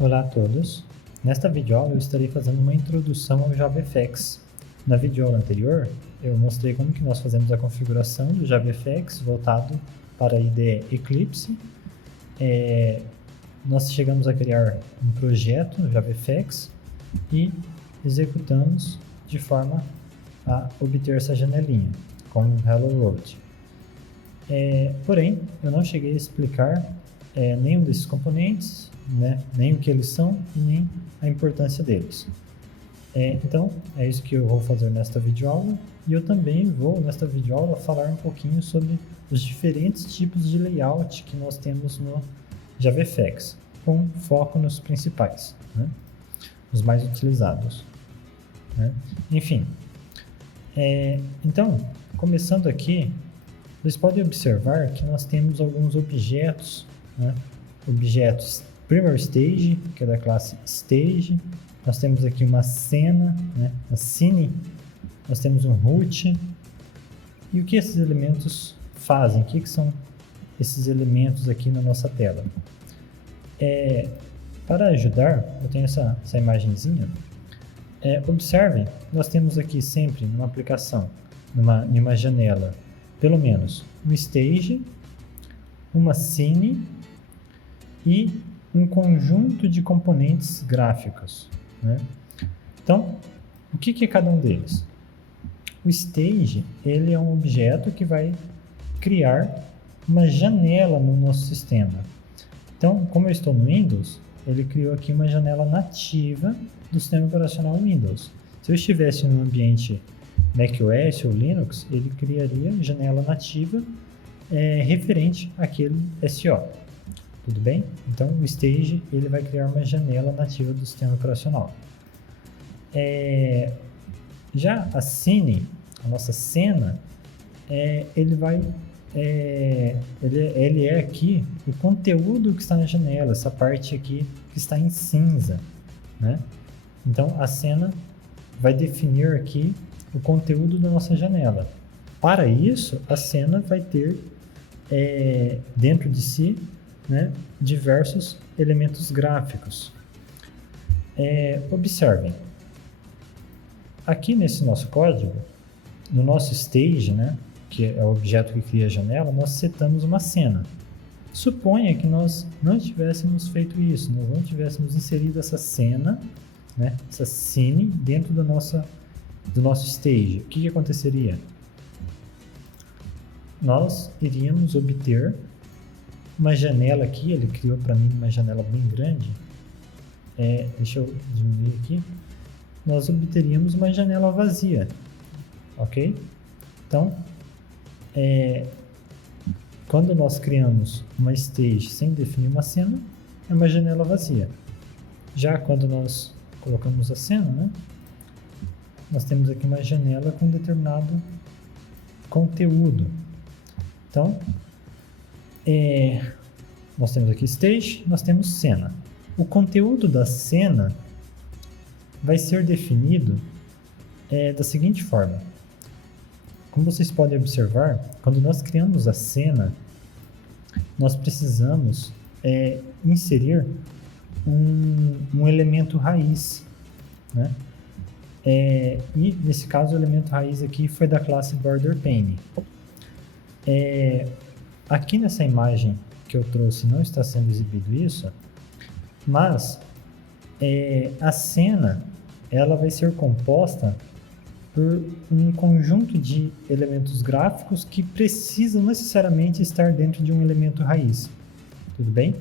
Olá a todos! Nesta videoaula eu estarei fazendo uma introdução ao JavaFX. Na videoaula anterior eu mostrei como que nós fazemos a configuração do JavaFX voltado para a IDE Eclipse. Nós chegamos a criar um projeto no JavaFX e executamos de forma a obter essa janelinha com Hello World. Porém, eu não cheguei a explicar nenhum desses componentes, nem o que eles são e nem a importância deles. Então, é isso que eu vou fazer nesta videoaula, e eu também vou, nesta videoaula, falar um pouquinho sobre os diferentes tipos de layout que nós temos no JavaFX, com foco nos principais, os mais utilizados. Enfim, então, começando aqui, vocês podem observar que nós temos alguns objetos, objetos Primer Stage, que é da classe Stage. Nós temos aqui uma cena, a Scene. Nós temos um Root. E o que esses elementos fazem? O que são esses elementos aqui na nossa tela? Para ajudar, eu tenho essa imagenzinha. Observem, nós temos aqui sempre numa aplicação, em uma janela, pelo menos um Stage, uma Scene e um conjunto de componentes gráficos. Então, o que é cada um deles? O Stage, ele é um objeto que vai criar uma janela no nosso sistema. Então, como eu estou no Windows, ele criou aqui uma janela nativa do sistema operacional Windows. Se eu estivesse em um ambiente macOS ou Linux, ele criaria janela nativa referente àquele SO. Tudo bem? Então, o Stage ele vai criar uma janela nativa do sistema operacional. Já a Scene, a nossa cena, ele é aqui o conteúdo que está na janela, essa parte aqui que está em cinza. Então, a cena vai definir aqui o conteúdo da nossa janela. Para isso, a cena vai ter dentro de si diversos elementos gráficos. Observem, aqui nesse nosso código, no nosso stage, que é o objeto que cria a janela, nós setamos uma cena. Suponha que nós não tivéssemos feito isso, nós não tivéssemos inserido essa cena, essa scene dentro do nosso stage. O que aconteceria? Nós iríamos obter uma janela aqui, ele criou para mim uma janela bem grande. Deixa eu diminuir aqui. Nós obteríamos uma janela vazia, ok? Então, quando nós criamos uma stage sem definir uma cena, é uma janela vazia. Já quando nós colocamos a cena, nós temos aqui uma janela com determinado conteúdo. Então, nós temos aqui stage, nós temos cena. O conteúdo da cena vai ser definido da seguinte forma. Como vocês podem observar, quando nós criamos a cena, nós precisamos inserir um elemento raiz. E nesse caso o elemento raiz aqui foi da classe BorderPane. Aqui nessa imagem que eu trouxe não está sendo exibido isso, mas a cena ela vai ser composta por um conjunto de elementos gráficos que precisam necessariamente estar dentro de um elemento raiz. Tudo bem?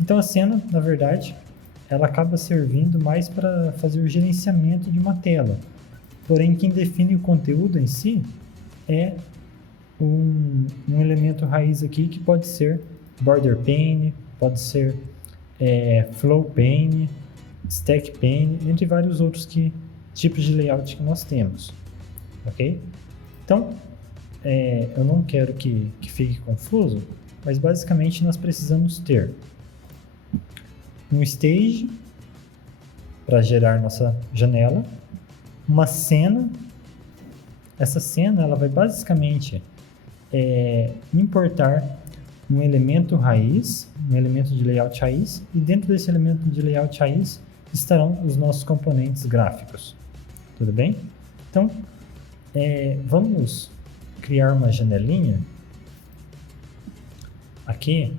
Então a cena, na verdade, ela acaba servindo mais para fazer o gerenciamento de uma tela. Porém, quem define o conteúdo em si é um elemento raiz aqui que pode ser BorderPane, pode ser FlowPane, StackPane, entre vários outros tipos de layout que nós temos. Ok? Então, eu não quero que fique confuso, mas basicamente nós precisamos ter um stage para gerar nossa janela, uma cena. Essa cena ela vai basicamente importar um elemento raiz um elemento de layout raiz, e dentro desse elemento de layout raiz estarão os nossos componentes gráficos. Tudo bem? Então, vamos criar uma janelinha aqui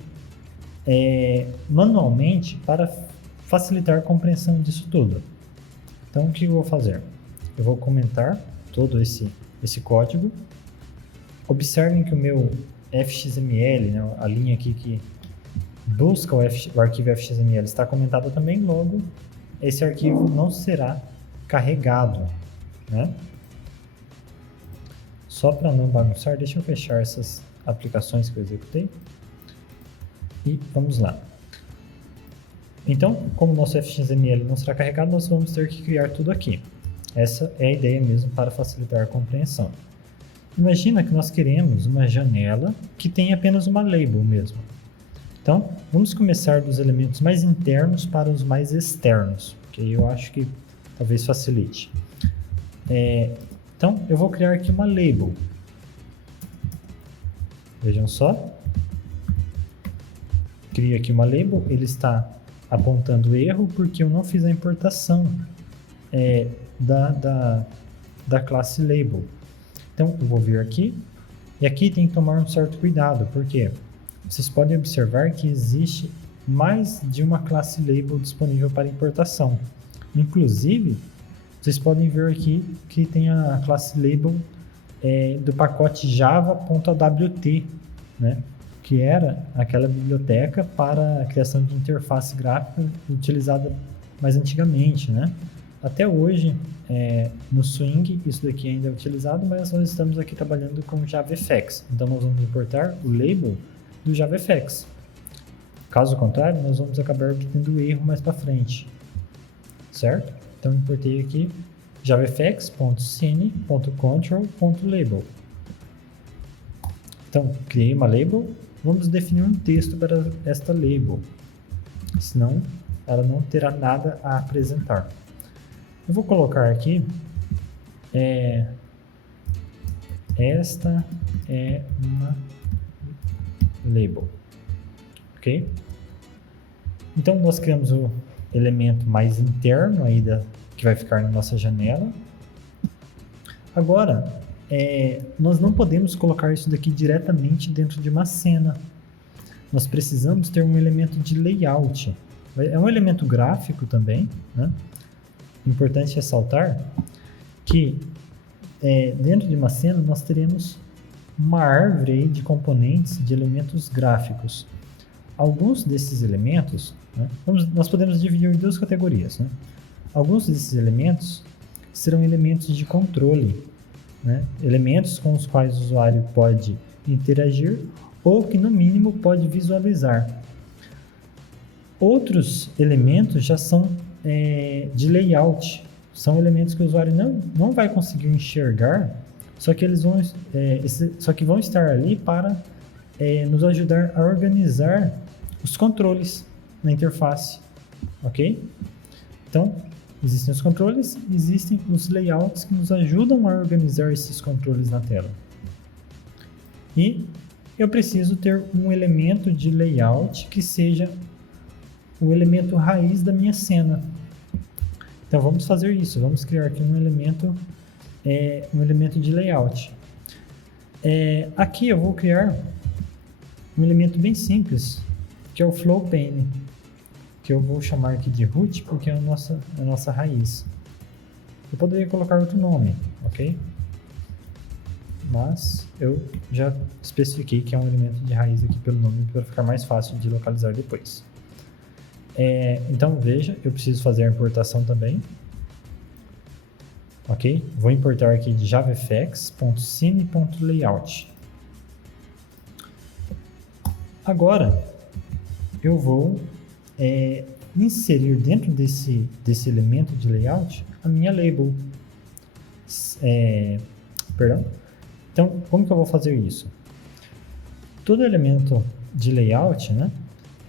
manualmente para facilitar a compreensão disso tudo. Então, o que eu vou fazer? Eu vou comentar todo esse código. Observem que o meu fxml, né, a linha aqui que busca o arquivo fxml está comentada também, logo esse arquivo não será carregado, né? Só para não bagunçar, deixa eu fechar essas aplicações que eu executei e vamos lá. Então, como o nosso fxml não será carregado, nós vamos ter que criar tudo aqui. Essa é a ideia mesmo para facilitar a compreensão. Imagina que nós queremos uma janela que tem apenas uma label mesmo. Então, vamos começar dos elementos mais internos para os mais externos, que eu acho que talvez facilite. Então, eu vou criar aqui uma label. Vejam só. Crio aqui uma label, ele está apontando erro porque eu não fiz a importação da classe label. Então, eu vou vir aqui, e aqui tem que tomar um certo cuidado, porque vocês podem observar que existe mais de uma classe label disponível para importação. Inclusive, vocês podem ver aqui que tem a classe label do pacote java.awt, né? Que era aquela biblioteca para a criação de interface gráfica utilizada mais antigamente, né? Até hoje, no Swing, isso daqui ainda é utilizado, mas nós estamos aqui trabalhando com JavaFX. Então, nós vamos importar o label do JavaFX. Caso contrário, nós vamos acabar tendo erro mais para frente, certo? Então, importei aqui javafx.scene.control.label. Então, criei uma label. Vamos definir um texto para esta label, senão ela não terá nada a apresentar. Eu vou colocar aqui, esta é uma label, ok? Então, nós criamos o elemento mais interno aí que vai ficar na nossa janela. Agora, nós não podemos colocar isso daqui diretamente dentro de uma cena. Nós precisamos ter um elemento de layout. É um elemento gráfico também, né? Importante ressaltar que dentro de uma cena nós teremos uma árvore aí de componentes de elementos gráficos. Alguns desses elementos, né, nós podemos dividir em duas categorias, né? Alguns desses elementos serão elementos de controle, né? Elementos com os quais o usuário pode interagir ou que no mínimo pode visualizar. Outros elementos já são de layout, são elementos que o usuário não vai conseguir enxergar, só que vão estar ali para nos ajudar a organizar os controles na interface, ok? Então, existem os controles, existem os layouts que nos ajudam a organizar esses controles na tela. E eu preciso ter um elemento de layout que seja o elemento raiz da minha cena. Então vamos fazer isso, vamos criar aqui um elemento de layout. Aqui eu vou criar um elemento bem simples, que é o flow pane, que eu vou chamar aqui de root, porque é a nossa raiz. Eu poderia colocar outro nome, ok? Mas eu já especifiquei que é um elemento de raiz aqui pelo nome, para ficar mais fácil de localizar depois. Então veja, eu preciso fazer a importação também. Ok? Vou importar aqui de javafx.scene.layout. Agora eu vou inserir dentro desse elemento de layout a minha label. Então, como que eu vou fazer isso? Todo elemento de layout, né?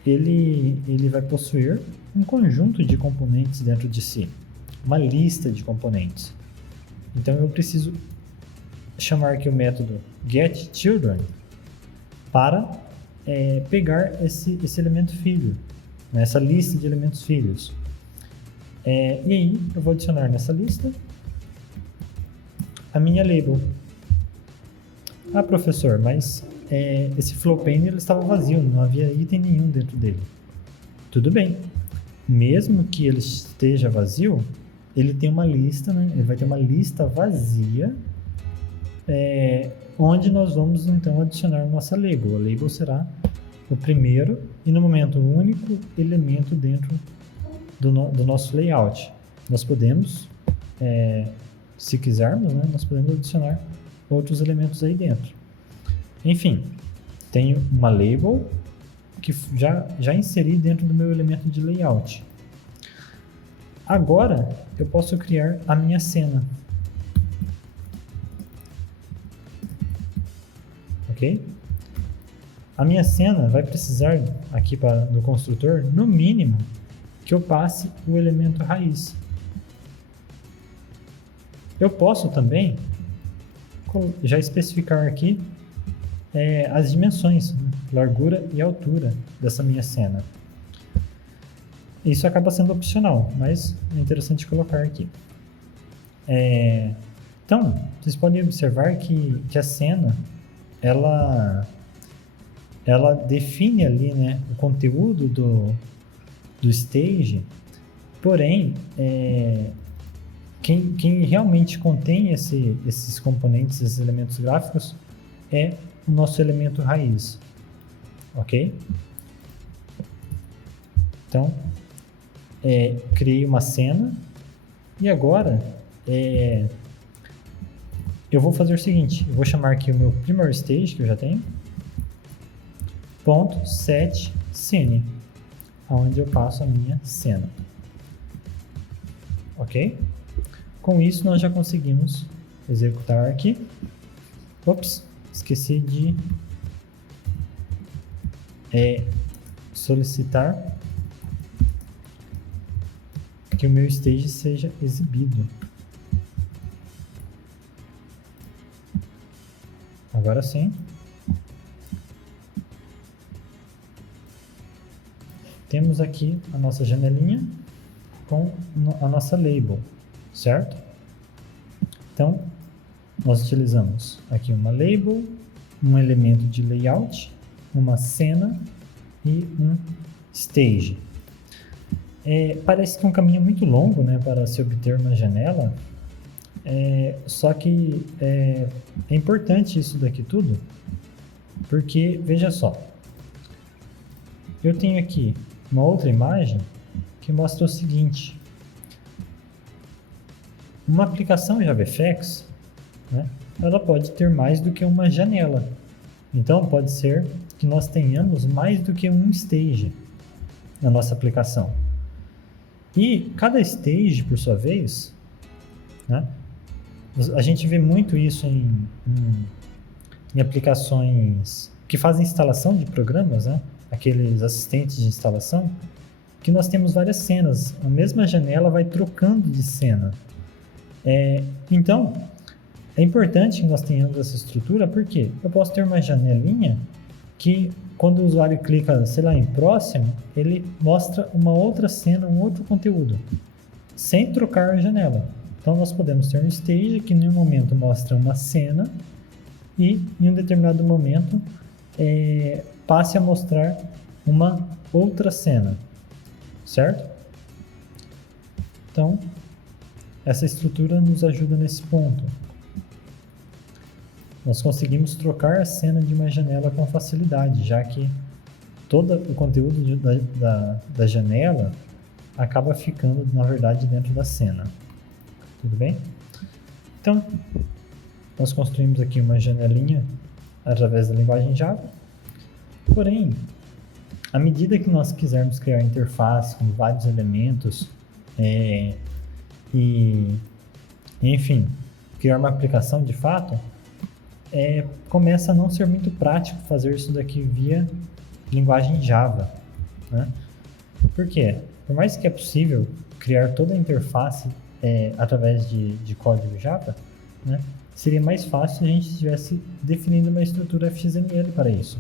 Ele vai possuir um conjunto de componentes dentro de si, uma lista de componentes. Então eu preciso chamar aqui o método getChildren para pegar esse elemento filho, né, essa lista de elementos filhos. E aí eu vou adicionar nessa lista a minha label. Ah, professor, mas esse flow pane ele estava vazio, não havia item nenhum dentro dele. Tudo bem. Mesmo que ele esteja vazio, ele tem uma lista, né? Ele vai ter uma lista vazia, onde nós vamos então adicionar nossa label. A label será o primeiro e no momento o único elemento dentro do nosso layout. Nós podemos, se quisermos, né, nós podemos adicionar outros elementos aí dentro. Enfim, tenho uma label que já inseri dentro do meu elemento de layout. Agora eu posso criar a minha cena. Ok? A minha cena vai precisar, aqui no construtor, no mínimo, que eu passe o elemento raiz. Eu posso também já especificar aqui as dimensões, né? Largura e altura dessa minha cena. Isso acaba sendo opcional, mas é interessante colocar aqui. Então, vocês podem observar que a cena, ela define ali, né, o conteúdo do stage, porém, quem realmente contém esses componentes, esses elementos gráficos, é o nosso elemento raiz, ok? Então, criei uma cena e agora eu vou fazer o seguinte, eu vou chamar aqui o meu primeiro stage que eu já tenho, ponto set scene, onde eu passo a minha cena, ok? Com isso nós já conseguimos executar aqui. Ops, esqueci de solicitar que o meu stage seja exibido. Agora sim. Temos aqui a nossa janelinha com a nossa label, certo? Então, nós utilizamos aqui uma label, um elemento de layout, uma cena e um stage. Parece que é um caminho muito longo, né, para se obter uma janela, só que é importante isso daqui tudo, porque, veja só, eu tenho aqui uma outra imagem que mostra o seguinte: uma aplicação JavaFX, né, ela pode ter mais do que uma janela. Então, pode ser que nós tenhamos mais do que um stage na nossa aplicação. E cada stage, por sua vez, né, a gente vê muito isso em aplicações que fazem instalação de programas, né, aqueles assistentes de instalação, que nós temos várias cenas. A mesma janela vai trocando de cena. Então, é importante que nós tenhamos essa estrutura, porque eu posso ter uma janelinha que, quando o usuário clica, sei lá, em próximo, ele mostra uma outra cena, um outro conteúdo, sem trocar a janela. Então, nós podemos ter um stage que, em um momento, mostra uma cena e, em um determinado momento, passe a mostrar uma outra cena, certo? Então, essa estrutura nos ajuda nesse ponto. Nós conseguimos trocar a cena de uma janela com facilidade, já que todo o conteúdo da janela acaba ficando, na verdade, dentro da cena. Tudo bem? Então, nós construímos aqui uma janelinha através da linguagem Java. Porém, à medida que nós quisermos criar interface com vários elementos enfim, criar uma aplicação de fato, começa a não ser muito prático fazer isso daqui via linguagem Java, né? Por quê? Por mais que é possível criar toda a interface através de código Java, né, seria mais fácil se a gente estivesse definindo uma estrutura XML para isso,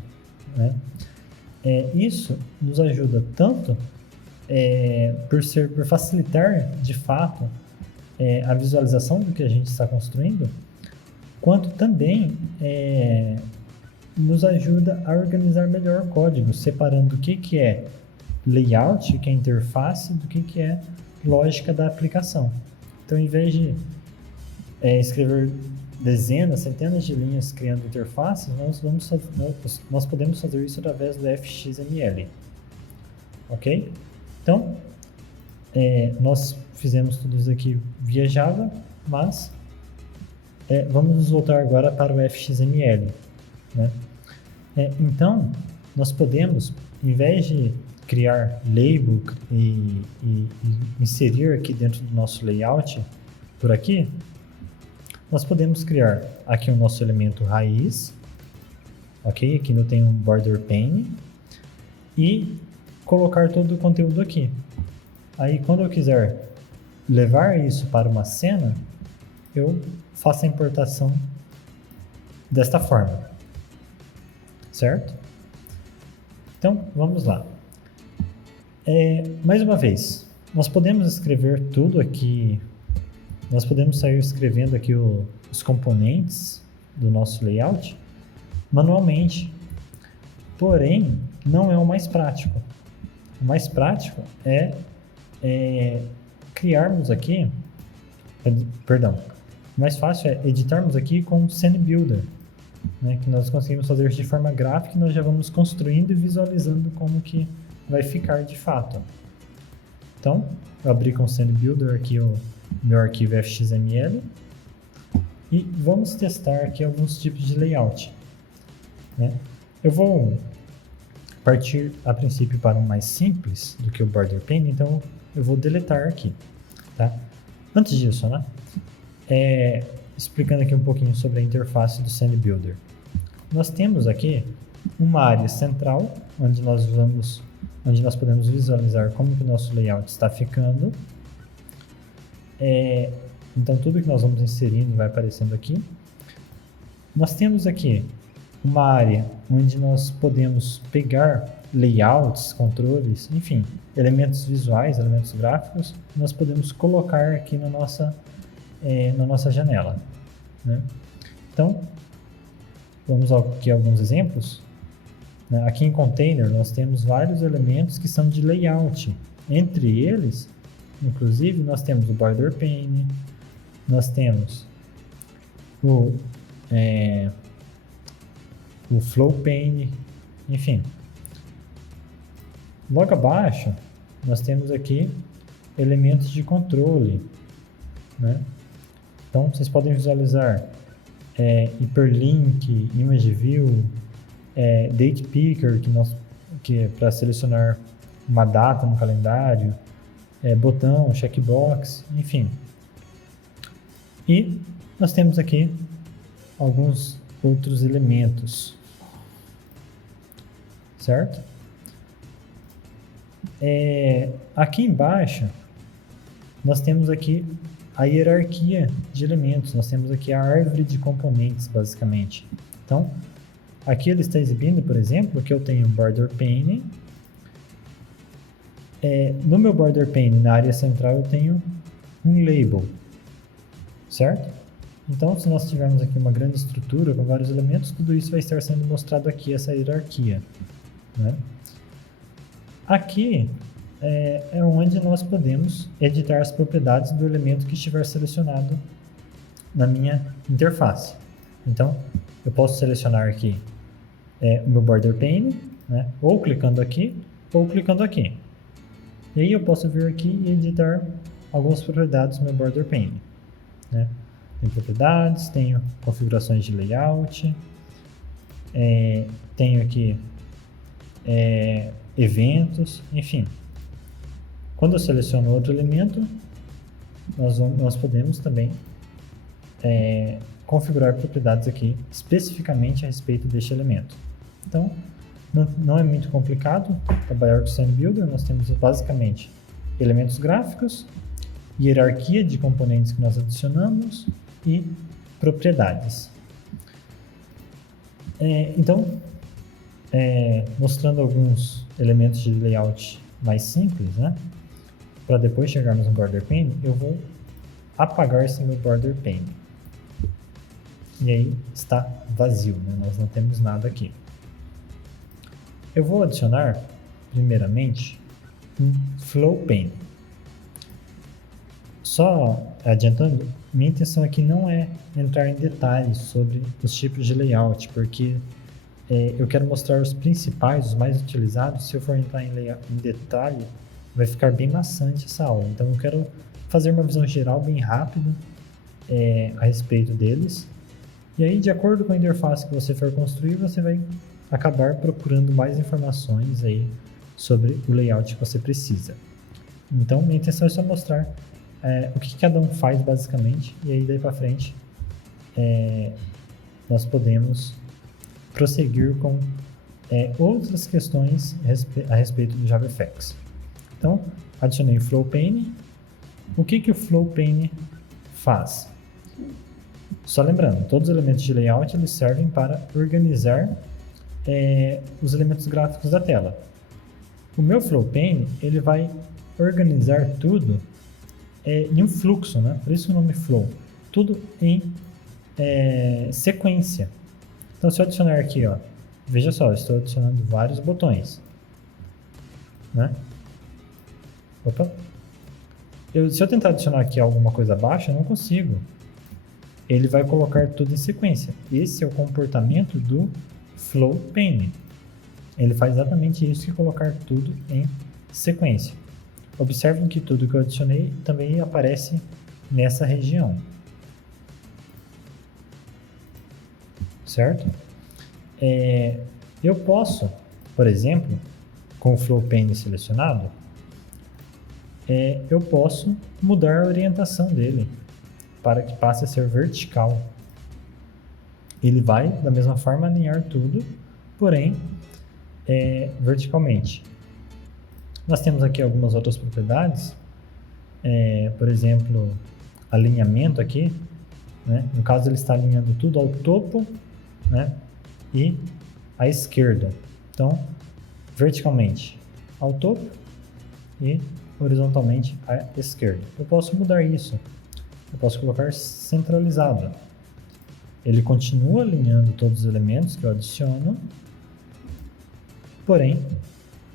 né? Isso nos ajuda tanto por facilitar, de fato, a visualização do que a gente está construindo, quanto também nos ajuda a organizar melhor o código, separando o que é layout, que é interface, do que é lógica da aplicação. Então, em vez de escrever dezenas, centenas de linhas criando interfaces, nós podemos fazer isso através do FXML. Ok? Então, nós fizemos tudo isso aqui via Java, mas vamos nos voltar agora para o FXML. Né? Então, nós podemos, em vez de criar label e inserir aqui dentro do nosso layout, por aqui, nós podemos criar aqui o nosso elemento raiz, ok? Aqui eu tenho um border pane, e colocar todo o conteúdo aqui. Aí, quando eu quiser levar isso para uma cena, eu faço a importação desta forma, certo? Então, vamos lá. Mais uma vez, nós podemos escrever tudo aqui, nós podemos sair escrevendo aqui os componentes do nosso layout manualmente, porém, não é o mais prático. O mais prático é criarmos aqui, o mais fácil é editarmos aqui com o Scene Builder, né, que nós conseguimos fazer de forma gráfica e nós já vamos construindo e visualizando como que vai ficar de fato. Então, eu abri com o Scene Builder aqui o meu arquivo FXML e vamos testar aqui alguns tipos de layout. Né? Eu vou partir a princípio para um mais simples do que o border pane, então eu vou deletar aqui. Tá? Antes disso, né? Explicando aqui um pouquinho sobre a interface do Scene Builder. Nós temos aqui uma área central, onde nós podemos visualizar como que o nosso layout está ficando. Então, tudo que nós vamos inserindo vai aparecendo aqui. Nós temos aqui uma área onde nós podemos pegar layouts, controles, enfim, elementos visuais, elementos gráficos, nós podemos colocar aqui na nossa janela. Né? Então, vamos aqui a alguns exemplos. Aqui em Container, nós temos vários elementos que são de layout. Entre eles, inclusive, nós temos o border pane, nós temos o flow pane, enfim. Logo abaixo, nós temos aqui elementos de controle. Né? Então, vocês podem visualizar Hyperlink, Image View, Date Picker, que é para selecionar uma data no calendário, botão, checkbox, enfim. E nós temos aqui alguns outros elementos, certo? Aqui embaixo, nós temos aqui a hierarquia de elementos, nós temos aqui a árvore de componentes, basicamente. Então, aqui ele está exibindo, por exemplo, que eu tenho border pane. No meu border pane, na área central, eu tenho um label, certo? Então, se nós tivermos aqui uma grande estrutura com vários elementos, tudo isso vai estar sendo mostrado aqui, essa hierarquia. Né? Aqui é onde nós podemos editar as propriedades do elemento que estiver selecionado na minha interface. Então, eu posso selecionar aqui o meu border pane, né? Ou clicando aqui, ou clicando aqui. E aí eu posso vir aqui e editar algumas propriedades do meu border pane. Né? Tem propriedades, tenho configurações de layout, tenho aqui eventos, enfim. Quando eu seleciono outro elemento, nós podemos também configurar propriedades aqui especificamente a respeito deste elemento. Então, não é muito complicado trabalhar com o Scene Builder. Nós temos basicamente elementos gráficos, hierarquia de componentes que nós adicionamos e propriedades. Então, mostrando alguns elementos de layout mais simples, né? Para depois chegarmos no border pane, eu vou apagar esse meu border pane. E aí está vazio, né? Nós não temos nada aqui. Eu vou adicionar, primeiramente, um flow pane. Só adiantando, minha intenção aqui não é entrar em detalhes sobre os tipos de layout, porque eu quero mostrar os principais, os mais utilizados. Se eu for entrar em detalhe, vai ficar bem maçante essa aula. Então eu quero fazer uma visão geral bem rápida a respeito deles. E aí, de acordo com a interface que você for construir, você vai acabar procurando mais informações aí sobre o layout que você precisa. Então, minha intenção é só mostrar o que cada um faz basicamente, e aí daí para frente nós podemos prosseguir com outras questões a respeito do JavaFX. Então, adicionei o Flow Pane. O que o Flow Pane faz? Só lembrando, todos os elementos de layout eles servem para organizar os elementos gráficos da tela. O meu Flow Pane ele vai organizar tudo em um fluxo, né? Por isso o nome Flow. Tudo em sequência. Então, se eu adicionar aqui, ó, veja só, eu estou adicionando vários botões, né? Opa! Se eu tentar adicionar aqui alguma coisa abaixo, eu não consigo. Ele vai colocar tudo em sequência. Esse é o comportamento do Flow Pane. Ele faz exatamente isso, que colocar tudo em sequência. Observem que tudo que eu adicionei também aparece nessa região. Certo? Eu posso, por exemplo, com o Flow Pane selecionado, eu posso mudar a orientação dele para que passe a ser vertical. Ele vai, da mesma forma, alinhar tudo, porém, verticalmente. Nós temos aqui algumas outras propriedades, por exemplo, alinhamento aqui, né? No caso ele está alinhando tudo ao topo, né? E à esquerda. Então, verticalmente ao topo e horizontalmente à esquerda. Eu posso mudar isso. Eu posso colocar centralizado. Ele continua alinhando todos os elementos que eu adiciono, porém,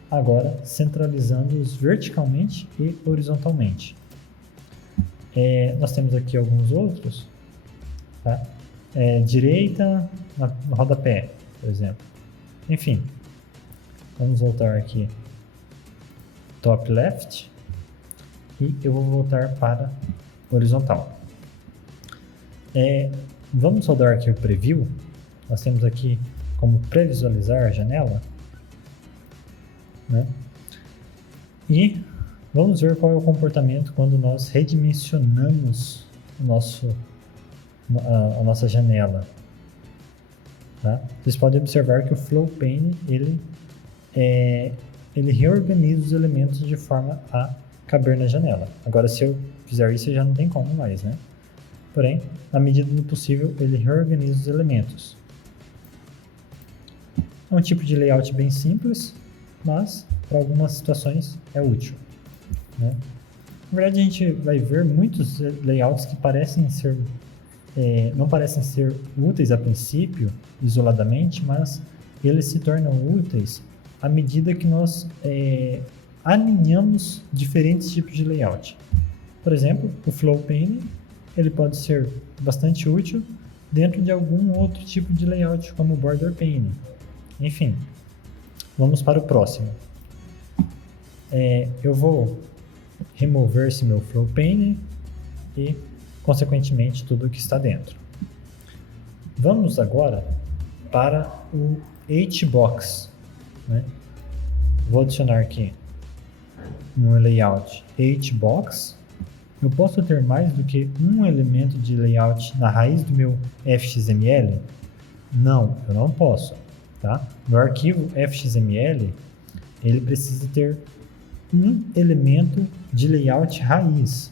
agora centralizando-os verticalmente e horizontalmente. Nós temos aqui alguns outros, tá? Direita no rodapé, por exemplo. Enfim, vamos voltar aqui, top left, e eu vou voltar para horizontal. Vamos rodar aqui o preview. Nós temos aqui como previsualizar a janela, né? E vamos ver qual é o comportamento quando nós redimensionamos a nossa janela. Tá? Vocês podem observar que o Flow Pane ele reorganiza os elementos de forma a caber na janela. Agora, se eu fizer isso, já não tem como mais, né? Porém, na medida do possível, ele reorganiza os elementos. É um tipo de layout bem simples, mas para algumas situações é útil, né? Na verdade, a gente vai ver muitos layouts que parecem ser não parecem ser úteis a princípio, isoladamente, mas eles se tornam úteis à medida que nós alinhamos diferentes tipos de layout. Por exemplo, o Flow Pane ele pode ser bastante útil dentro de algum outro tipo de layout, como o Border Pane. Enfim, vamos para o próximo. Eu vou remover esse meu Flow Pane e, consequentemente, tudo que está dentro. Vamos agora para o HBox, né? Vou adicionar aqui um layout HBox. Eu posso ter mais do que um elemento de layout na raiz do meu fxml? Não, eu não posso, tá? No arquivo fxml, ele precisa ter um elemento de layout raiz.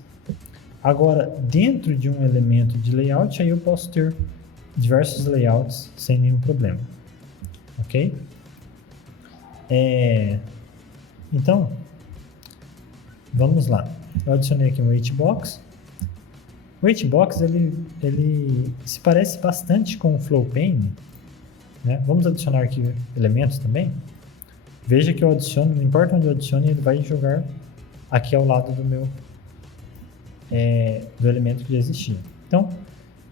Agora, dentro de um elemento de layout, aí eu posso ter diversos layouts sem nenhum problema, ok? Então, vamos lá. Eu adicionei aqui um HBox. O HBox ele se parece bastante com o FlowPane, né? Vamos adicionar aqui elementos também. Veja que eu adiciono, não importa onde eu adicione, ele vai jogar aqui ao lado do elemento que já existia. Então,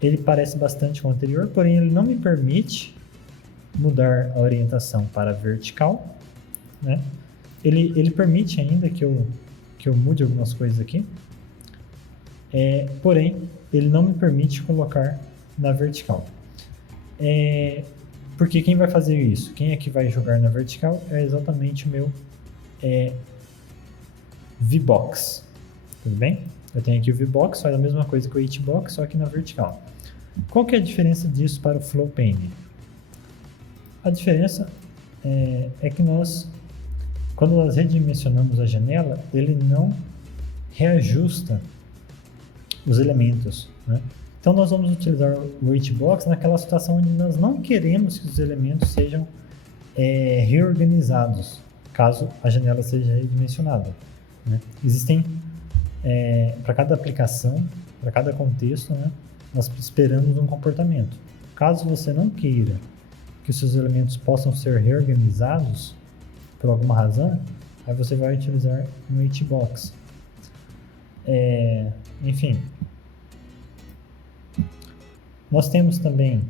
ele parece bastante com o anterior, porém ele não me permite mudar a orientação para vertical, né? Ele permite ainda que eu mude algumas coisas aqui, porém ele não me permite colocar na vertical. Porque quem vai fazer isso? Quem é que vai jogar na vertical? É exatamente o meu VBox. Tudo bem? Eu tenho aqui o VBox, faz a mesma coisa que o HBox, só que na vertical. Qual que é a diferença disso para o FlowPane? A diferença é que quando nós redimensionamos a janela, ele não reajusta os elementos, né? Então nós vamos utilizar o HBox naquela situação onde nós não queremos que os elementos sejam reorganizados, caso a janela seja redimensionada, né? Existem, para cada aplicação, para cada contexto, né, nós esperamos um comportamento. Caso você não queira que os seus elementos possam ser reorganizados por alguma razão, aí você vai utilizar um HBox. Enfim, nós temos também,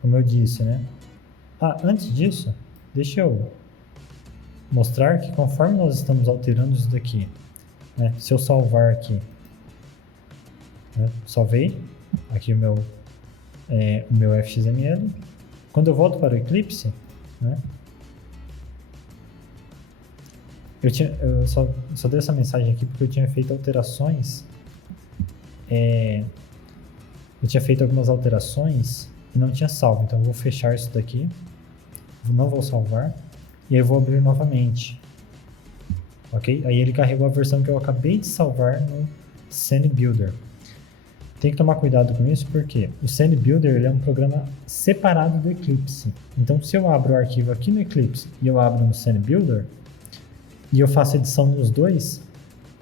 como eu disse, né? Antes disso, deixa eu mostrar que conforme nós estamos alterando isso daqui, né? Se eu salvar aqui, né? Salvei aqui o meu FXML. Quando eu volto para o Eclipse, né? Eu só dei essa mensagem aqui porque eu tinha feito alterações. Eu tinha feito algumas alterações e não tinha salvo. Então eu vou fechar isso daqui. Não vou salvar. E aí eu vou abrir novamente. Ok? Aí ele carregou a versão que eu acabei de salvar no Scene Builder. Tem que tomar cuidado com isso porque o Scene Builder ele é um programa separado do Eclipse. Então se eu abro o arquivo aqui no Eclipse e eu abro no Scene Builder e eu faço edição nos dois,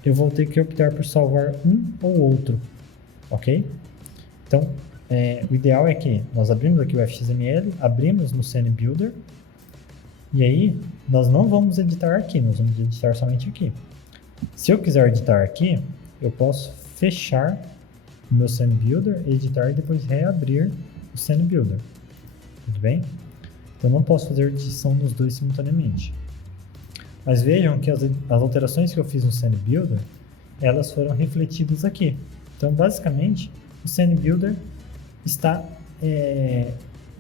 eu vou ter que optar por salvar um ou outro. Ok? Então, o ideal é que nós abrimos aqui o FXML, abrimos no Scene Builder, e aí nós não vamos editar aqui, nós vamos editar somente aqui. Se eu quiser editar aqui, eu posso fechar o meu Scene Builder, editar e depois reabrir o Scene Builder. Tudo bem? Então, eu não posso fazer edição nos dois simultaneamente. Mas vejam que as alterações que eu fiz no Scene Builder, elas foram refletidas aqui. Então, basicamente, o Scene Builder está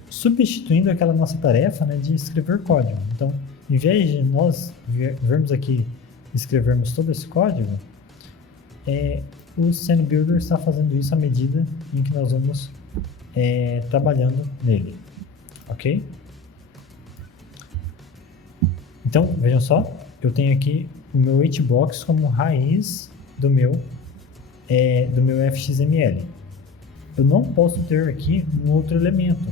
substituindo aquela nossa tarefa, né, de escrever código. Então, em vez de nós vermos aqui escrevermos todo esse código, o Scene Builder está fazendo isso à medida em que nós vamos trabalhando nele. Ok? Então, vejam só, eu tenho aqui o meu HBox como raiz do meu FXML. Eu não posso ter aqui um outro elemento,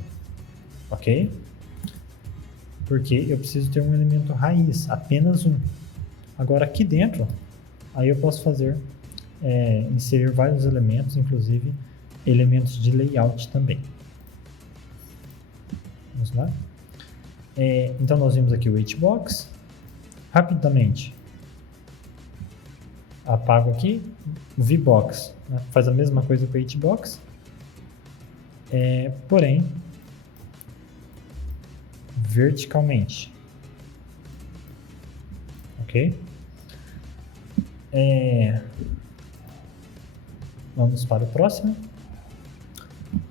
ok? Porque eu preciso ter um elemento raiz, apenas um. Agora aqui dentro, aí eu posso fazer, inserir vários elementos, inclusive elementos de layout também. Vamos lá. Então nós vimos aqui o HBox. Rapidamente, apago aqui o VBox, né? Faz a mesma coisa com o HBox, porém verticalmente, ok? Vamos para o próximo.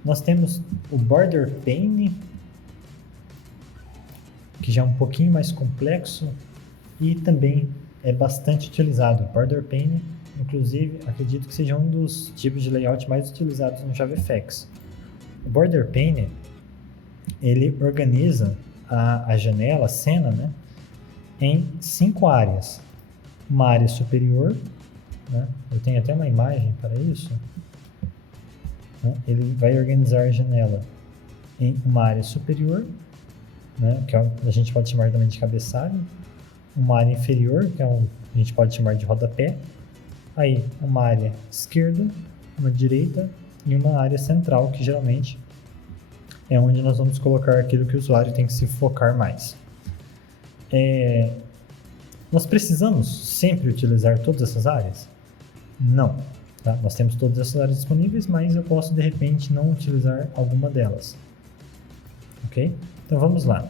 Nós temos o Border Pane, que já é um pouquinho mais complexo e também é bastante utilizado. Border Pane, inclusive, acredito que seja um dos tipos de layout mais utilizados no JavaFX. O Border Pane, ele organiza a janela, a cena, né, em 5 áreas. Uma área superior, né, eu tenho até uma imagem para isso. Né, ele vai organizar a janela em uma área superior, né, que a gente pode chamar também de cabeçalho, uma área inferior, que a gente pode chamar de rodapé, aí uma área esquerda, uma direita e uma área central, que geralmente é onde nós vamos colocar aquilo que o usuário tem que se focar mais. Nós precisamos sempre utilizar todas essas áreas? Não. Tá? Nós temos todas essas áreas disponíveis, mas eu posso de repente não utilizar alguma delas. Ok? Então vamos lá.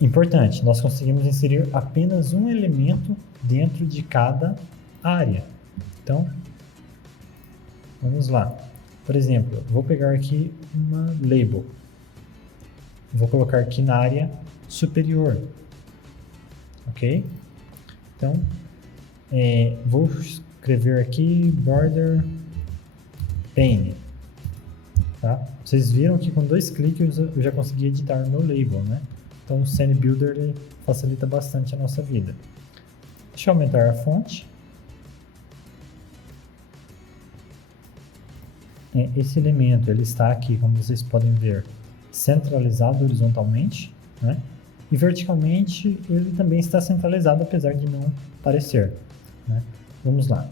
Importante, nós conseguimos inserir apenas um elemento dentro de cada área. Então, vamos lá. Por exemplo, vou pegar aqui uma label. Vou colocar aqui na área superior. Ok? Então, vou escrever aqui border pane. Tá? Vocês viram que com 2 cliques eu já consegui editar o meu label, né? Então o Scene Builder ele facilita bastante a nossa vida. Deixa eu aumentar a fonte. Esse elemento ele está aqui, como vocês podem ver, centralizado horizontalmente, né? E verticalmente ele também está centralizado, apesar de não parecer, né? Vamos lá.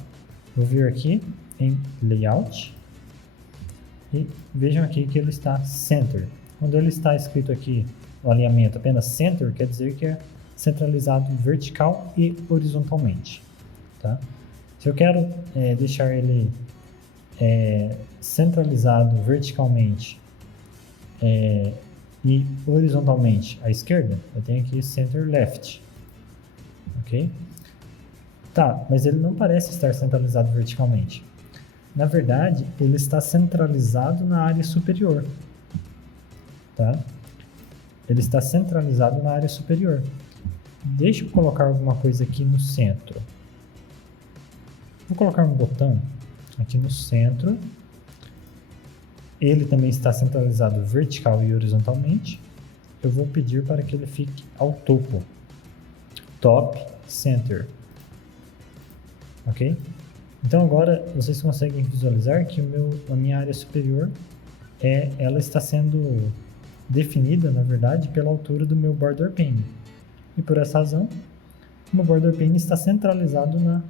Vou vir aqui em Layout e vejam aqui que ele está Center. Quando ele está escrito aqui o alinhamento apenas Center, quer dizer que é centralizado vertical e horizontalmente. Tá? Se eu quero deixar ele centralizado verticalmente e horizontalmente à esquerda, eu tenho aqui Center Left. Ok? Tá, mas ele não parece estar centralizado verticalmente. Na verdade, ele está centralizado na área superior. Tá? Ele está centralizado na área superior. Deixa eu colocar alguma coisa aqui no centro. Vou colocar um botão aqui no centro. Ele também está centralizado vertical e horizontalmente. Eu vou pedir para que ele fique ao topo. Top Center. Ok? Então agora vocês conseguem visualizar que a minha área superior ela está sendo definida, na verdade, pela altura do meu border pane. E por essa razão, o meu border pane está centralizado na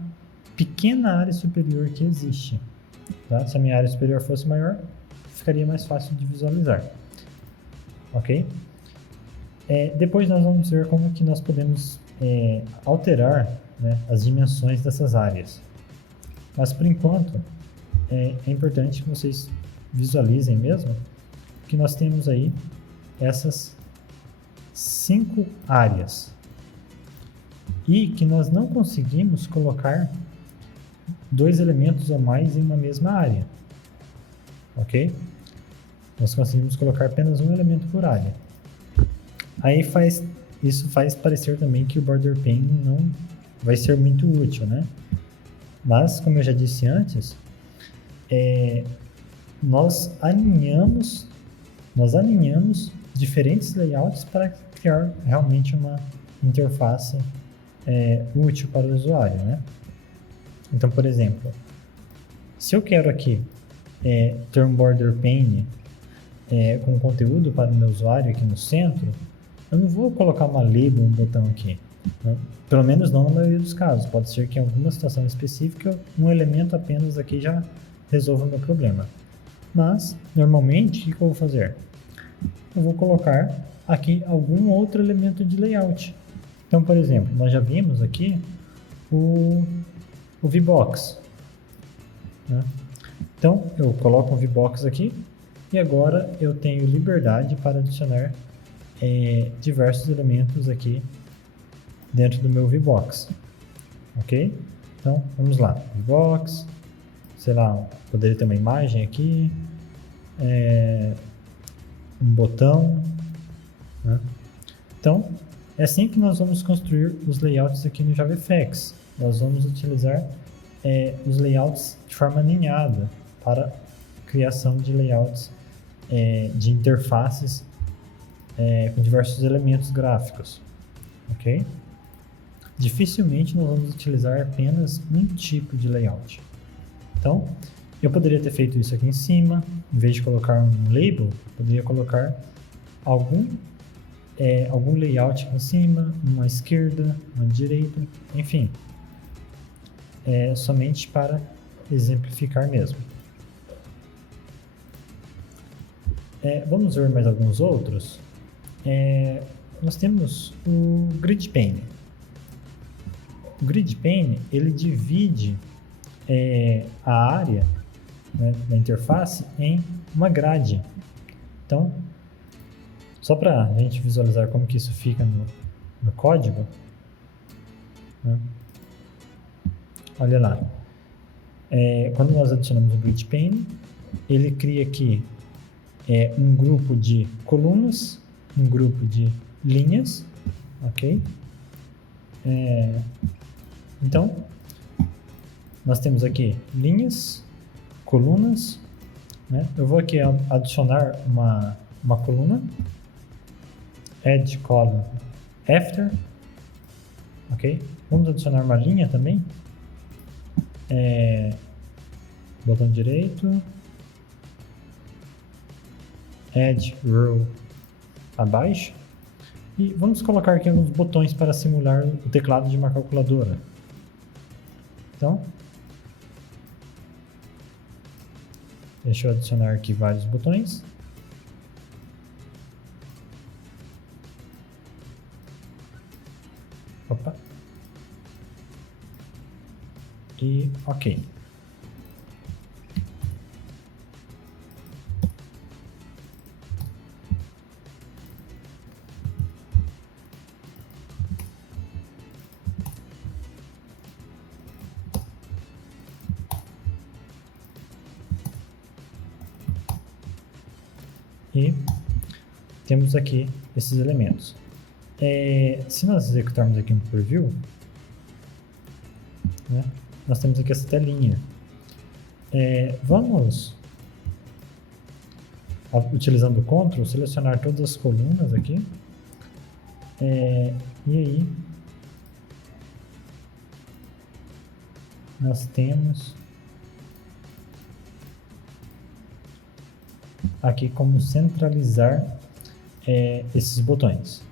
pequena área superior que existe. Tá? Se a minha área superior fosse maior, ficaria mais fácil de visualizar. Ok? Depois nós vamos ver como que nós podemos alterar, né, as dimensões dessas áreas. Mas por enquanto, é importante que vocês visualizem mesmo que nós temos aí essas 5 áreas e que nós não conseguimos colocar 2 elementos a mais em uma mesma área. Ok? Nós conseguimos colocar apenas um elemento por área. Aí isso faz parecer também que o border pane não vai ser muito útil, né? Mas, como eu já disse antes, nós alinhamos diferentes layouts para criar realmente uma interface útil para o usuário, né? Então, por exemplo, se eu quero aqui ter um border pane com conteúdo para o meu usuário aqui no centro, eu não vou colocar uma label, um botão aqui, né? Pelo menos não na maioria dos casos. Pode ser que em alguma situação específica um elemento apenas aqui já resolva o meu problema. Mas, normalmente, o que eu vou fazer? Eu vou colocar aqui algum outro elemento de layout. Então, por exemplo, nós já vimos aqui o VBox, né? Então, eu coloco um VBox aqui e agora eu tenho liberdade para adicionar diversos elementos aqui dentro do meu VBox. Ok? Então, vamos lá. VBox, sei lá, poderia ter uma imagem aqui, um botão, né? Então, é assim que nós vamos construir os layouts aqui no JavaFX. Nós vamos utilizar os layouts de forma alinhada para criação de layouts de interfaces com diversos elementos gráficos. Ok? Dificilmente nós vamos utilizar apenas um tipo de layout. Então, eu poderia ter feito isso aqui em cima, em vez de colocar um label, eu poderia colocar algum layout aqui em cima, uma esquerda, uma direita, enfim. Somente para exemplificar mesmo. Vamos ver mais alguns outros. Nós temos o Grid Pane. O Grid Pane, ele divide a área, né, da interface em uma grade. Então, só para a gente visualizar como que isso fica no código, né? Olha lá. Quando nós adicionamos o Grid Pane, ele cria aqui um grupo de colunas, um grupo de linhas, ok? Então, nós temos aqui linhas, colunas, né? Eu vou aqui adicionar uma coluna, add column after, ok? Vamos adicionar uma linha também, botão direito, add row abaixo, e vamos colocar aqui alguns botões para simular o teclado de uma calculadora. Então, deixa eu adicionar aqui vários botões. Opa. E ok. E temos aqui esses elementos. Se nós executarmos aqui um preview, né, nós temos aqui essa telinha. Vamos, utilizando o Ctrl, selecionar todas as colunas aqui. E aí, nós temos aqui como centralizar esses botões.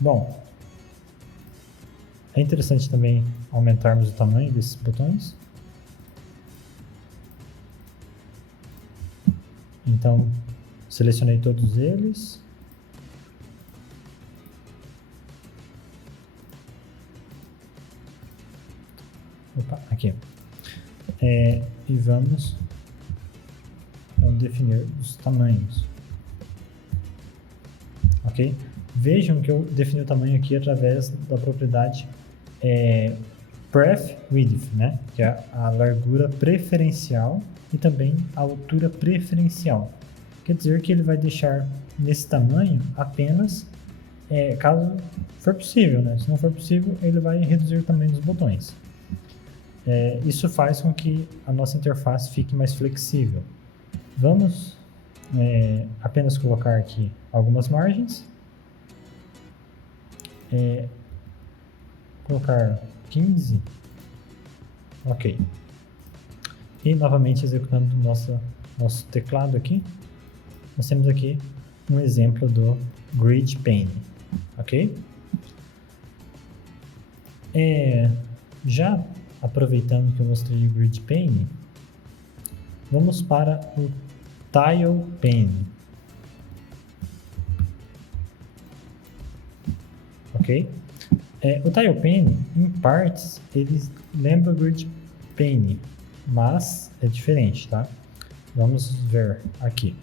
Bom, é interessante também aumentarmos o tamanho desses botões. Então, selecionei todos eles. Opa, aqui. E vamos então definir os tamanhos. Ok? Vejam que eu defini o tamanho aqui através da propriedade pref width, né? Que é a largura preferencial e também a altura preferencial. Quer dizer que ele vai deixar nesse tamanho apenas caso for possível, né? Se não for possível, ele vai reduzir o tamanho dos botões. Isso faz com que a nossa interface fique mais flexível. Vamos apenas colocar aqui algumas margens. Colocar 15. Ok. E novamente executando nosso teclado aqui, nós temos aqui um exemplo do Grid Pane. Ok? Já aproveitando que eu mostrei o Grid Pane, vamos para o Tile Pane. Ok? O Tile Pane, em partes, ele lembra o Grid Pane, mas é diferente, tá? Vamos ver aqui.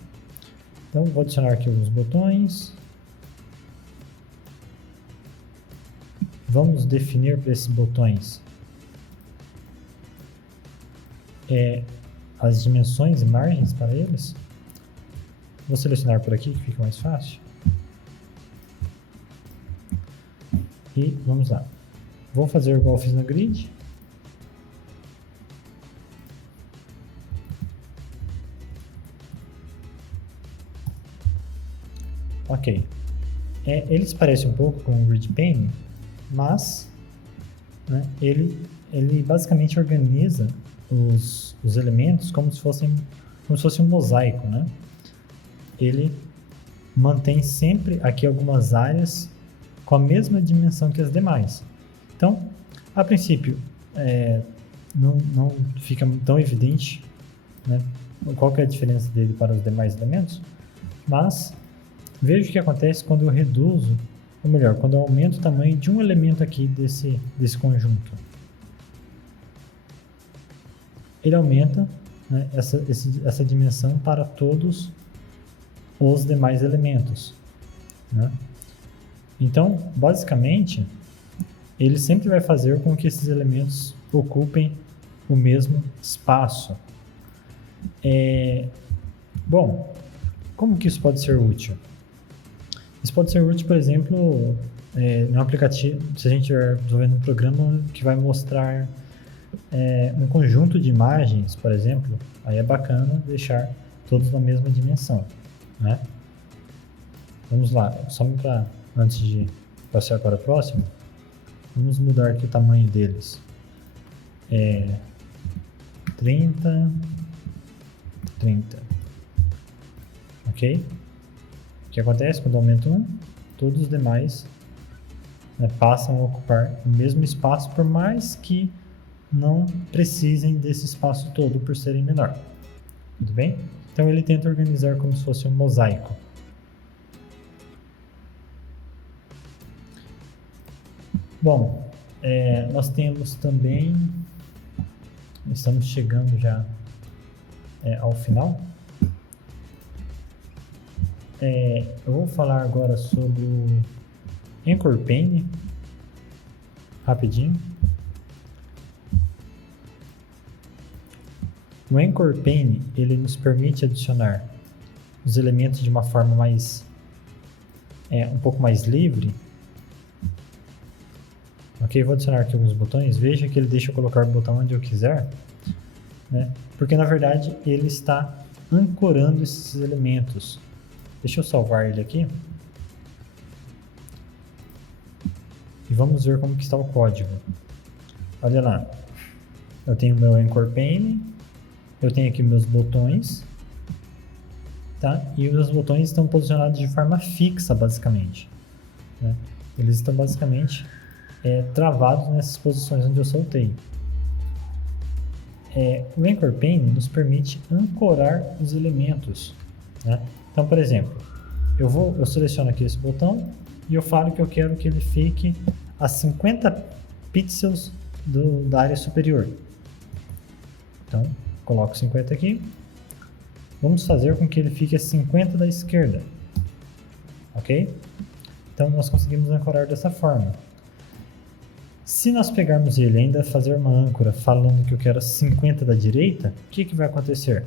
Então, vou adicionar aqui os botões. Vamos definir para esses botões as dimensões e margens para eles. Vou selecionar por aqui que fica mais fácil. E vamos lá. Vou fazer igual eu fiz no grid. Ok. Eles parecem um pouco com o Grid Pane, mas né, ele basicamente organiza os elementos como se fosse um mosaico, né? ele mantém sempre aqui algumas áreas com a mesma dimensão que as demais. Então, a princípio, não fica tão evidente, né, qual que é a diferença dele para os demais elementos, mas veja o que acontece quando eu reduzo, ou melhor, quando eu aumento o tamanho de um elemento aqui desse conjunto. Ele aumenta, né, essa dimensão para todos os demais elementos, né? Então, basicamente, ele sempre vai fazer com que esses elementos ocupem o mesmo espaço. Bom, como que isso pode ser útil? Isso pode ser útil, por exemplo, no aplicativo, se a gente estiver desenvolvendo um programa que vai mostrar um conjunto de imagens, por exemplo, aí é bacana deixar todos na mesma dimensão, né? Vamos lá, só para antes de passar para o próximo, vamos mudar aqui o tamanho deles. 30, 30. Ok? O que acontece quando aumenta um? Todos os demais, né, passam a ocupar o mesmo espaço, por mais que não precisem desse espaço todo por serem menor. Tudo bem? Então ele tenta organizar como se fosse um mosaico. Bom, nós temos também, estamos chegando já ao final. Eu vou falar agora sobre o Anchor Pane, rapidinho. O Anchor Pane, ele nos permite adicionar os elementos de uma forma mais, um pouco mais livre. Ok, vou adicionar aqui alguns botões. Veja que ele deixa eu colocar o botão onde eu quiser, né? Porque na verdade ele está ancorando esses elementos. Deixa eu salvar ele aqui. E vamos ver como que está o código. Olha lá. Eu tenho o meu Anchor Pane. Eu tenho aqui meus botões. Tá? E os meus botões estão posicionados de forma fixa, basicamente, né? Eles estão basicamente travados nessas posições onde eu soltei. O Anchor Pane nos permite ancorar os elementos, né? Então, por exemplo, eu seleciono aqui esse botão e eu falo que eu quero que ele fique a 50 pixels da área superior. Então, coloco 50 aqui. Vamos fazer com que ele fique a 50 da esquerda. Ok? Então, nós conseguimos ancorar dessa forma. Se nós pegarmos ele e ainda fazer uma âncora falando que eu quero 50 da direita, o que vai acontecer?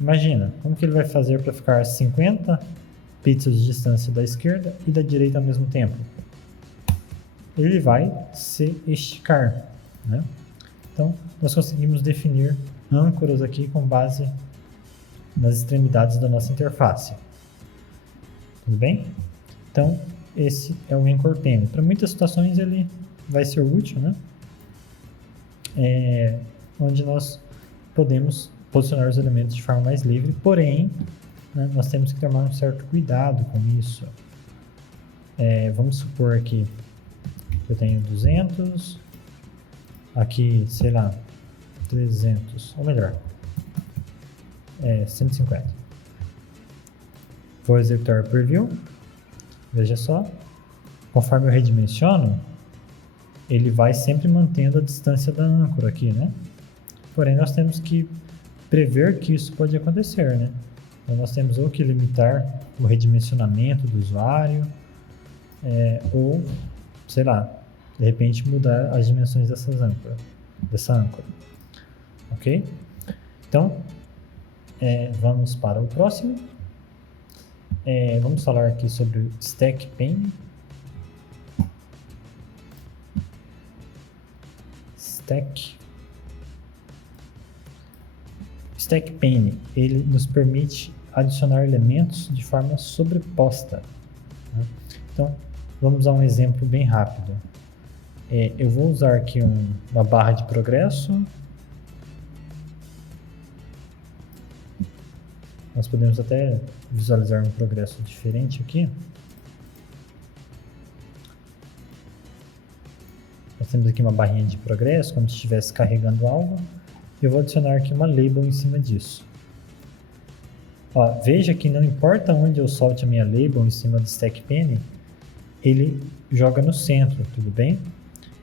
Imagina, como que ele vai fazer para ficar a 50 pixels de distância da esquerda e da direita ao mesmo tempo? Ele vai se esticar, né? Então, nós conseguimos definir âncoras aqui com base nas extremidades da nossa interface. Tudo bem? Então, esse é o Anchor Pane. Para muitas situações ele vai ser útil, né? Onde nós podemos posicionar os elementos de forma mais livre, porém, né, nós temos que tomar um certo cuidado com isso. Vamos supor aqui que eu tenho 200, aqui, sei lá, 300, ou melhor, 150. Vou executar o preview, veja só, conforme eu redimensiono, ele vai sempre mantendo a distância da âncora aqui, né? Porém, nós temos que prever que isso pode acontecer, né? Então, nós temos ou que limitar o redimensionamento do usuário, ou, sei lá, de repente mudar as dimensões dessa âncora. Ok? Então, vamos para o próximo. Vamos falar aqui sobre o Stack Pane. Stack Pane, ele nos permite adicionar elementos de forma sobreposta, né? Então, vamos a um exemplo bem rápido. Eu vou usar aqui uma barra de progresso. Nós podemos até visualizar um progresso diferente aqui. Nós temos aqui uma barrinha de progresso, como se estivesse carregando algo. Eu vou adicionar aqui uma label em cima disso. Ó, veja que não importa onde eu solte a minha label em cima do stack pane, ele joga no centro, tudo bem?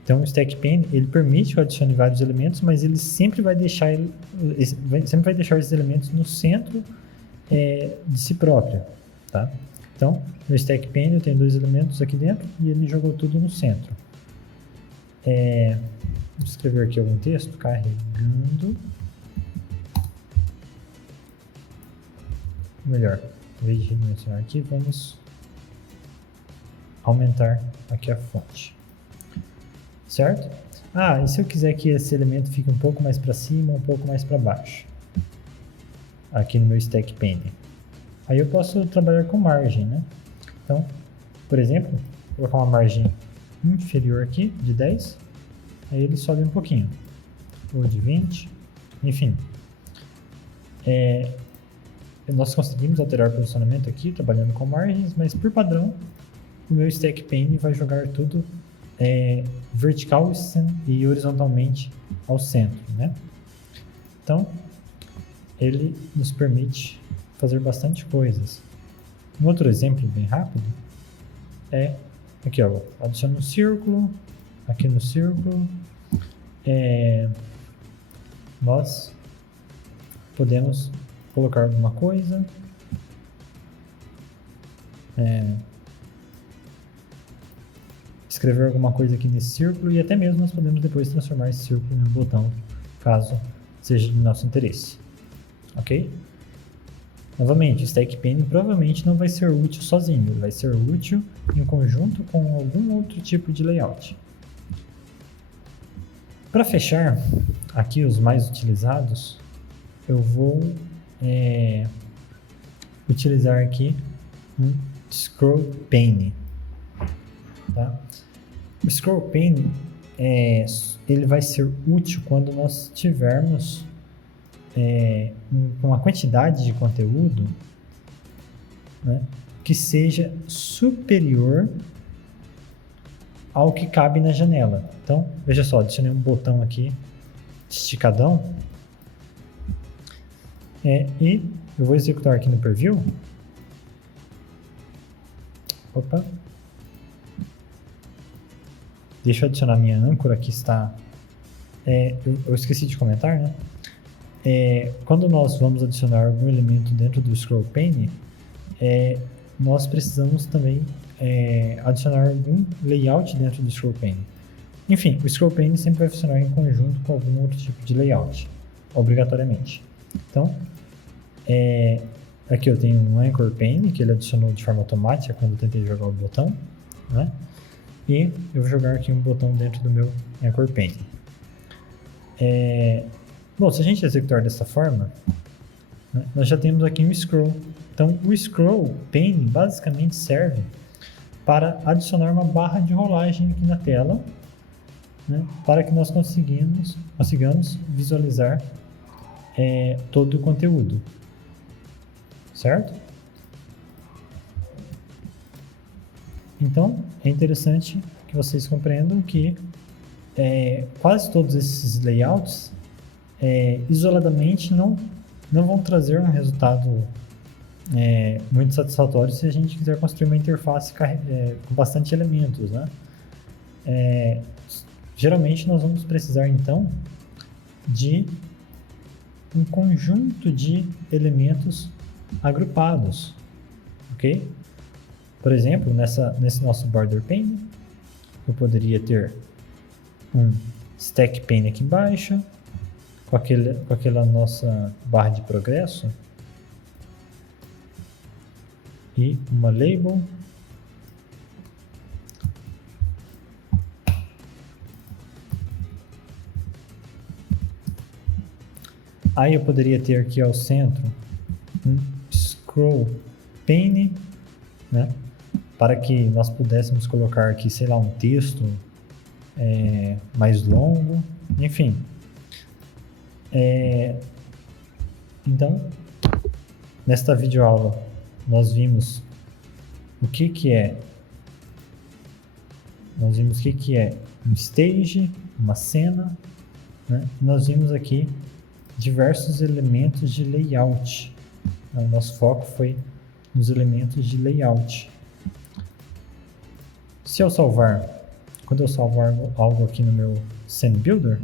Então o stack pane ele permite que eu adicione vários elementos, mas ele sempre vai deixar esses elementos no centro de si próprio, tá? Então no stack pane eu tenho 2 elementos aqui dentro e ele jogou tudo no centro. Vou escrever aqui algum texto, carregando. Melhor, em vez de redimensionar aqui, vamos aumentar aqui a fonte. Certo? Ah, e se eu quiser que esse elemento fique um pouco mais para cima, um pouco mais para baixo? Aqui no meu stack pane. Aí eu posso trabalhar com margem, né? Então, por exemplo, vou colocar uma margem inferior aqui, de 10. Aí ele sobe um pouquinho. Ou de 20. Enfim. Nós conseguimos alterar o posicionamento aqui, trabalhando com margens, mas por padrão, o meu stack pane vai jogar tudo vertical e horizontalmente ao centro, né? Então, ele nos permite fazer bastante coisas. Um outro exemplo bem rápido é aqui, ó, adiciono um círculo, aqui no círculo, nós podemos colocar alguma coisa, escrever alguma coisa aqui nesse círculo e até mesmo nós podemos depois transformar esse círculo em um botão, caso seja de nosso interesse, ok? Novamente, o stack pane provavelmente não vai ser útil sozinho, ele vai ser útil em conjunto com algum outro tipo de layout. Para fechar aqui os mais utilizados, eu vou utilizar aqui um scroll pane. Tá? O scroll pane ele vai ser útil quando nós tivermos uma quantidade de conteúdo, né, que seja superior ao que cabe na janela. Então, veja só, adicionei um botão aqui esticadão e eu vou executar aqui no preview. Opa! Deixa eu adicionar minha âncora que está... eu esqueci de comentar, né? Quando nós vamos adicionar algum elemento dentro do scroll pane, nós precisamos também adicionar algum layout dentro do scroll pane. Enfim, o scroll pane sempre vai funcionar em conjunto com algum outro tipo de layout, obrigatoriamente. Então, aqui eu tenho um anchor pane, que ele adicionou de forma automática quando eu tentei jogar o botão, né? E eu vou jogar aqui um botão dentro do meu anchor pane. Bom, se a gente executar dessa forma, né, nós já temos aqui um scroll. Então, o scroll pane basicamente serve para adicionar uma barra de rolagem aqui na tela, né, para que nós consigamos visualizar todo o conteúdo, certo? Então, é interessante que vocês compreendam que quase todos esses layouts isoladamente não vão trazer um resultado muito satisfatório se a gente quiser construir uma interface com bastante elementos, né? Geralmente nós vamos precisar então de um conjunto de elementos agrupados, ok? Por exemplo, nesse nosso border pane, eu poderia ter um stack pane aqui embaixo, com aquela nossa barra de progresso e uma label. Aí eu poderia ter aqui ao centro um scroll pane, né, para que nós pudéssemos colocar aqui, sei lá, um texto mais longo, enfim. Então, Nesta videoaula, nós vimos o que é um stage, uma cena, né? Nós vimos aqui diversos elementos de layout. O nosso foco foi nos elementos de layout. Quando eu salvar algo aqui no meu Scene Builder,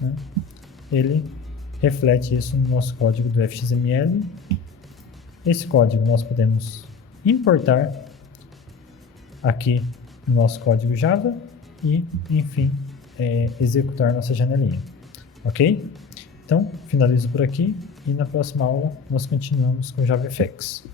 né, ele reflete isso no nosso código do FXML. Esse código nós podemos importar aqui no nosso código Java e, enfim, executar nossa janelinha. Ok? Então, finalizo por aqui e na próxima aula nós continuamos com JavaFX.